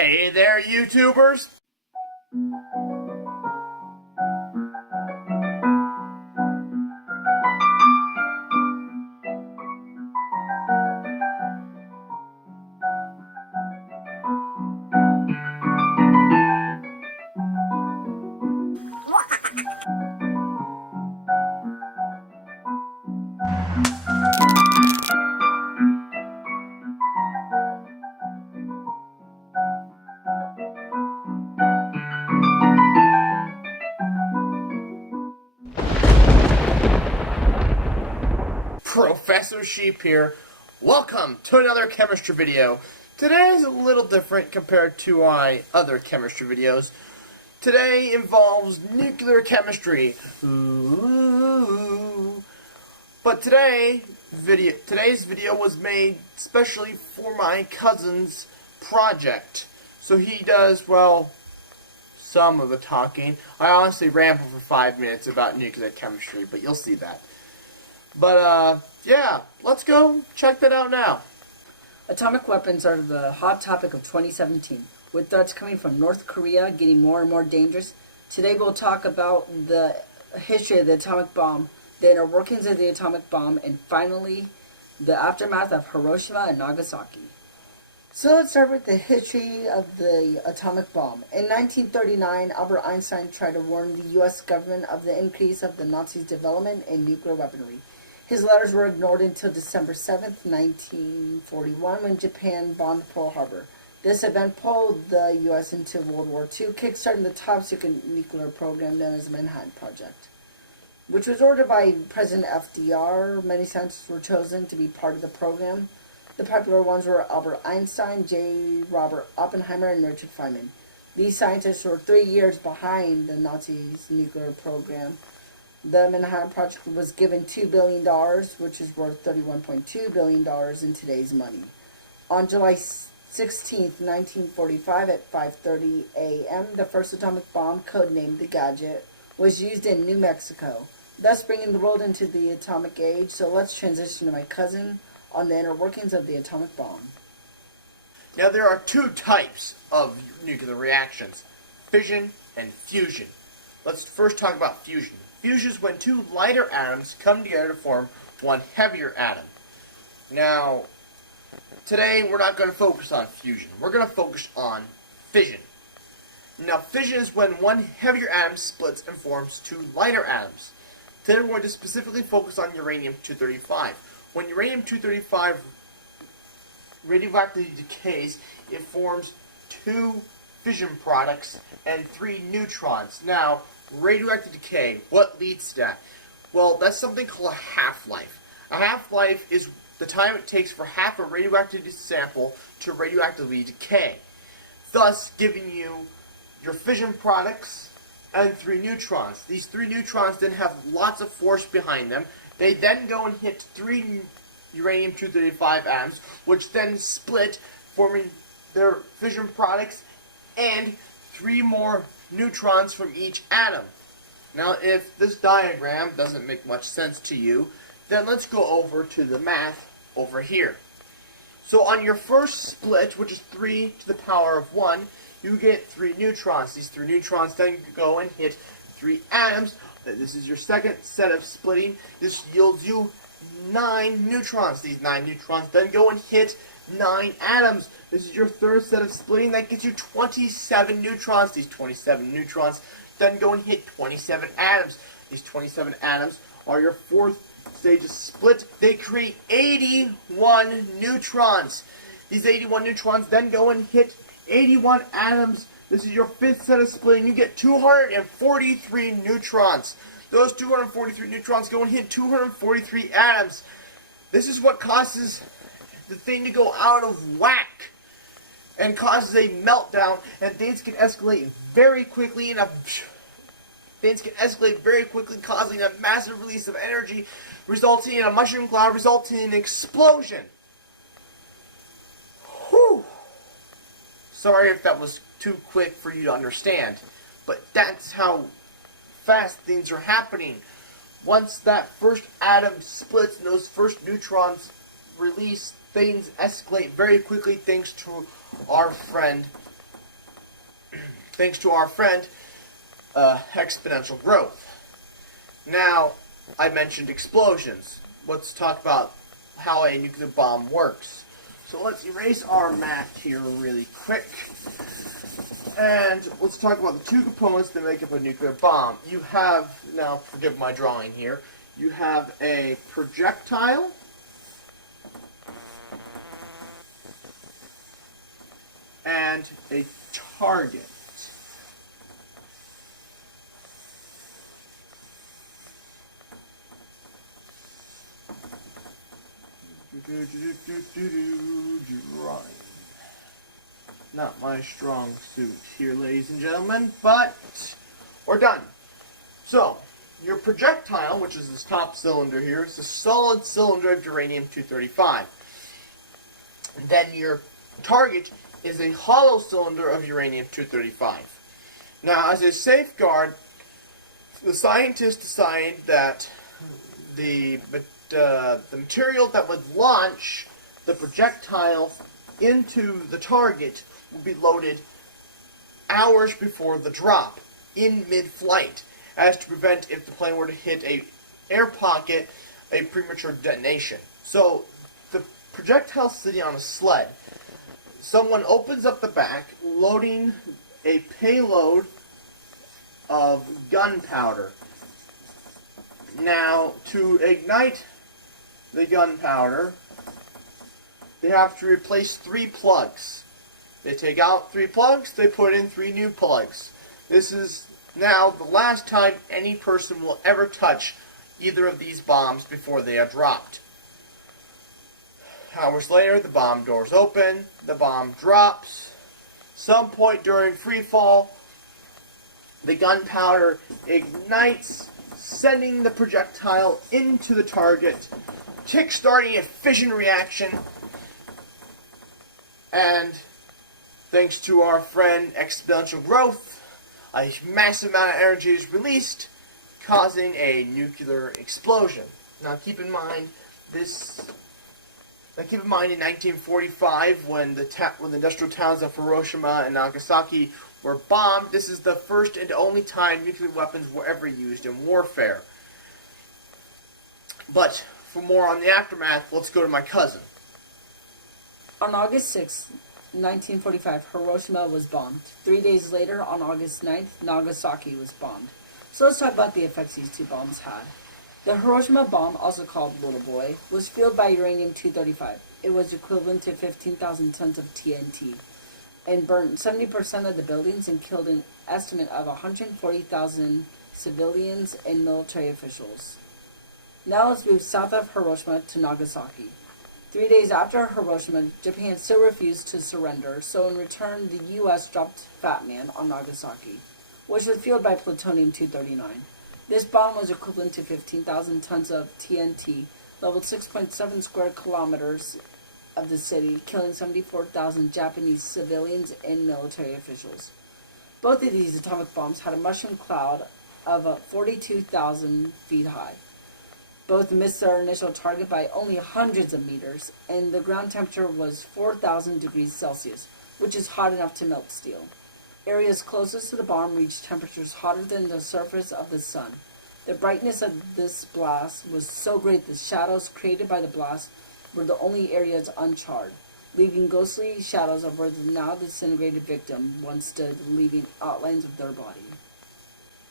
Hey there, YouTubers! Professor Sheep here. Welcome to another chemistry video. Today is a little different compared to my other chemistry videos. Today involves nuclear chemistry. Ooh. But today's video was made specially for my cousin's project. So he does, well, some of the talking. I honestly ramble for 5 minutes about nuclear chemistry, but you'll see that. But, yeah, let's go check that out now. Atomic weapons are the hot topic of 2017. With threats coming from North Korea getting more and more dangerous, today we'll talk about the history of the atomic bomb, the inner workings of the atomic bomb, and finally, the aftermath of Hiroshima and Nagasaki. So let's start with the history of the atomic bomb. In 1939, Albert Einstein tried to warn the U.S. government of the increase of the Nazis' development in nuclear weaponry. His letters were ignored until December 7, 1941, when Japan bombed Pearl Harbor. This event pulled the U.S. into World War II, kickstarting the top-secret nuclear program known as the Manhattan Project, which was ordered by President FDR. Many scientists were chosen to be part of the program. The popular ones were Albert Einstein, J. Robert Oppenheimer, and Richard Feynman. These scientists were 3 years behind the Nazis' nuclear program. The Manhattan Project was given $2 billion, which is worth $31.2 billion in today's money. On July 16, 1945, at 5:30 a.m., the first atomic bomb, codenamed the Gadget, was used in New Mexico, thus bringing the world into the atomic age. So let's transition to my cousin on the inner workings of the atomic bomb. Now, there are two types of nuclear reactions: fission and fusion. Let's first talk about fusion. Fusion is when two lighter atoms come together to form one heavier atom. Now, today we're not going to focus on fusion. We're going to focus on fission. Now, fission is when one heavier atom splits and forms two lighter atoms. Today we're going to specifically focus on uranium-235. When uranium-235 radioactively decays, it forms two fission products and 3 neutrons. Now, radioactive decay, what leads to that? Well, that's something called a half-life. A half-life is the time it takes for half a radioactive sample to radioactively decay, thus giving you your fission products and 3 neutrons. These 3 neutrons then have lots of force behind them. They then go and hit 3 uranium-235 atoms, which then split, forming their fission products and 3 more neutrons from each atom. Now, if this diagram doesn't make much sense to you, then let's go over to the math over here. So on your first split, which is 3 to the power of 1, you get 3 neutrons. These 3 neutrons then go and hit 3 atoms. This is your second set of splitting. This yields you 9 neutrons. These 9 neutrons then go and hit 9 atoms. This is your third set of splitting. That gives you 27 neutrons. These 27 neutrons then go and hit 27 atoms. These 27 atoms are your fourth stage of split. They create 81 neutrons. These 81 neutrons then go and hit 81 atoms. This is your fifth set of splitting. You get 243 neutrons. Those 243 neutrons go and hit 243 atoms. This is what causes the thing to go out of whack and causes a meltdown, and things can escalate very quickly, causing a massive release of energy, resulting in a mushroom cloud, resulting in an explosion. Whew. Sorry if that was too quick for you to understand, but that's how fast things are happening. Once that first atom splits and those first neutrons release, things escalate very quickly thanks to our friend thanks to our friend, exponential growth. Now, I mentioned explosions. Let's talk about how a nuclear bomb works. So let's erase our mat here really quick. And let's talk about the two components that make up a nuclear bomb. You have, now forgive my drawing here, you have a projectile and a target. Drawing. Not my strong suit here, ladies and gentlemen, but we're done. So, your projectile, which is this top cylinder here, is a solid cylinder of uranium-235. And then your target is a hollow cylinder of uranium-235. Now, as a safeguard, the scientists decided that the material that would launch the projectile into the target will be loaded hours before the drop, in mid-flight, as to prevent, if the plane were to hit a air pocket, a premature detonation. So, the projectile's sitting on a sled. Someone opens up the back, loading a payload of gunpowder. Now, to ignite the gunpowder, they have to replace 3 plugs. They take out 3 plugs, they put in 3 new plugs. This is now the last time any person will ever touch either of these bombs before they are dropped. Hours later, the bomb doors open, the bomb drops. Some point during free fall, the gunpowder ignites, sending the projectile into the target, kick-starting a fission reaction, and thanks to our friend exponential growth, a massive amount of energy is released, causing a nuclear explosion. Now keep in mind in 1945, when the industrial towns of Hiroshima and Nagasaki were bombed, this is the first and only time nuclear weapons were ever used in warfare. But for more on the aftermath, let's go to my cousin. On August 6, 1945, Hiroshima was bombed. 3 days later, on August 9th, Nagasaki was bombed. So let's talk about the effects these two bombs had. The Hiroshima bomb, also called Little Boy, was fueled by uranium-235. It was equivalent to 15,000 tons of TNT, and burnt 70% of the buildings and killed an estimate of 140,000 civilians and military officials. Now let's move south of Hiroshima to Nagasaki. 3 days after Hiroshima, Japan still refused to surrender, so in return the U.S. dropped Fat Man on Nagasaki, which was fueled by plutonium-239. This bomb was equivalent to 15,000 tons of TNT, leveled 6.7 square kilometers of the city, killing 74,000 Japanese civilians and military officials. Both of these atomic bombs had a mushroom cloud of 42,000 feet high. Both missed their initial target by only hundreds of meters, and the ground temperature was 4,000 degrees Celsius, which is hot enough to melt steel. Areas closest to the bomb reached temperatures hotter than the surface of the sun. The brightness of this blast was so great the shadows created by the blast were the only areas uncharred, leaving ghostly shadows of where the now disintegrated victim once stood, leaving outlines of their body.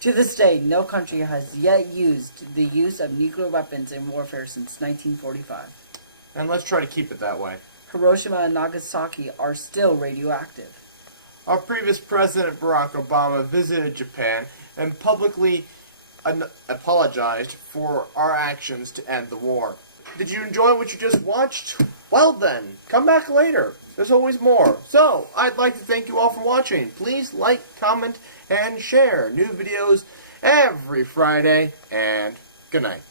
To this day, no country has yet used the use of nuclear weapons in warfare since 1945. And let's try to keep it that way. Hiroshima and Nagasaki are still radioactive. Our previous President Barack Obama visited Japan and publicly apologized for our actions to end the war. Did you enjoy what you just watched? Well then, come back later. There's always more. So, I'd like to thank you all for watching. Please like, comment, and share new videos every Friday, and good night.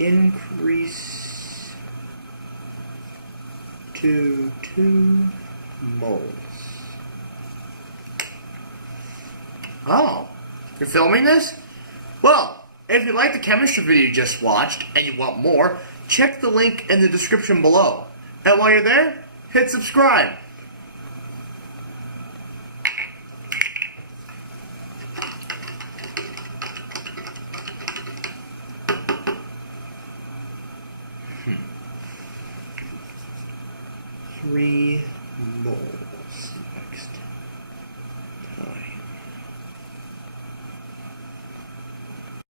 Increase to 2 moles. Oh. You're filming this? Well, if you like the chemistry video you just watched and you want more, check the link in the description below. And while you're there, hit subscribe. Three moles next time.